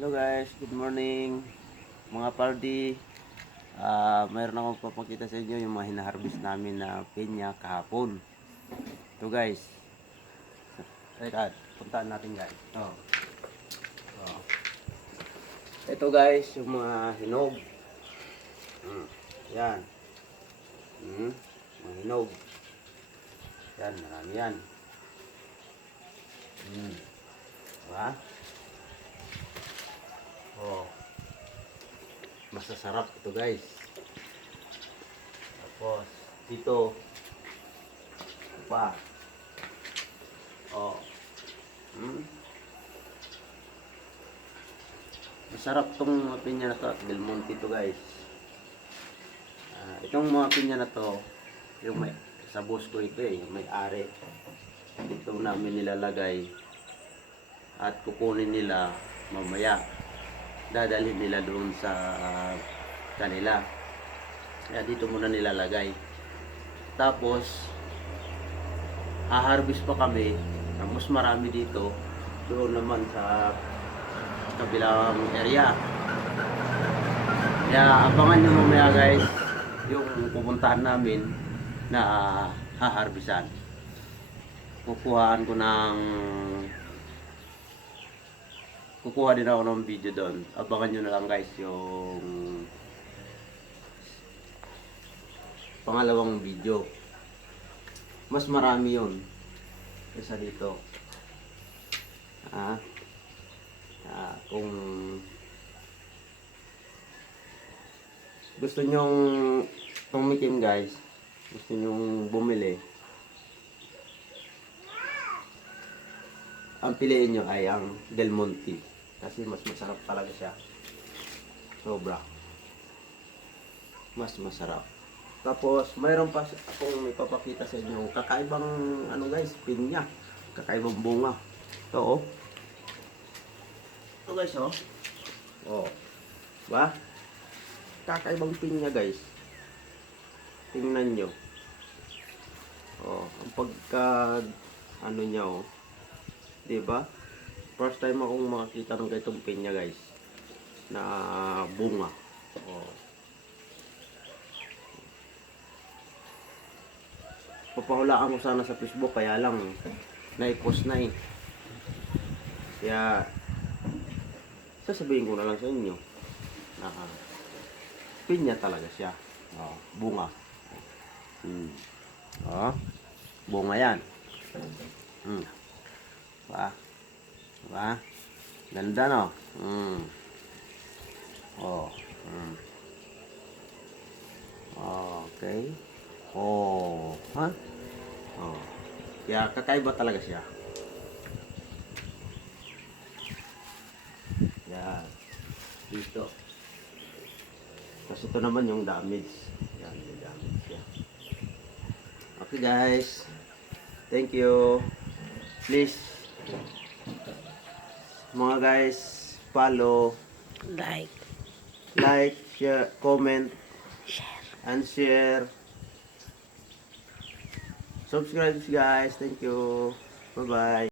Hello guys, good morning mga pardi. Mayroon akong papakita sa inyo yung mga hinaharvest namin na pinya kahapon. Ito guys. Teka, puntaan natin guys. Oh. Ito guys, yung mga hinog. Yan. Mga hinog. Yan, marami yan. Diba? Oh. Masasarap ito guys. Tapos dito pa. Oh. Masarap tong mga pinya na to at Del Monte to guys. Itong mga pinya na to, yung may sa boss ko ito yung may-ari. Ito namin nilalagay at kukunin nila mamaya. Dadalhin nila doon sa kanila. Kaya dito muna nilalagay. Tapos ha-harvest pa kami. Mas marami dito. Doon naman sa kabilang area. Kaya abangan nyo mamaya guys yung pupuntahan namin na ha-harvestan. Kukuha din ako ng video doon. Abangan nyo na lang guys yung pangalawang video. Mas marami yun kaysa dito. Kung gusto nyong tumikim guys, gusto nyong bumili, ang piliin nyo ay ang Del Monte kasi mas masarap talaga siya. Sobra mas masarap. Tapos mayroon pa akong may papakita sa inyo kakaibang ano guys, pinya, kakaibang bunga. Ito oh. Ito guys oh. Oh. Ba? Kakaibang pinya guys. Tingnan nyo. Oh, ang pagka ano niya oh. 'Di ba? First time akong makakita ng ganitong pinya guys na bunga. Oh. Papahulaan ko sana sa Facebook kaya lang na-post na eh. Kaya sasabihin ko na lang sa inyo na pinya talaga siya. Oh, bunga. Oh, bunga yan. Diba? Ganda no? Oh. Okay. Oh, ha? Oh. Kaya kakaiba talaga siya. Yan. Dito. Tapos ito naman yung damage. Yan, yung damage yan. Okay guys. Thank you. Please, mga guys, follow, like, share, comment, and share. Subscribe guys. Thank you. Bye bye.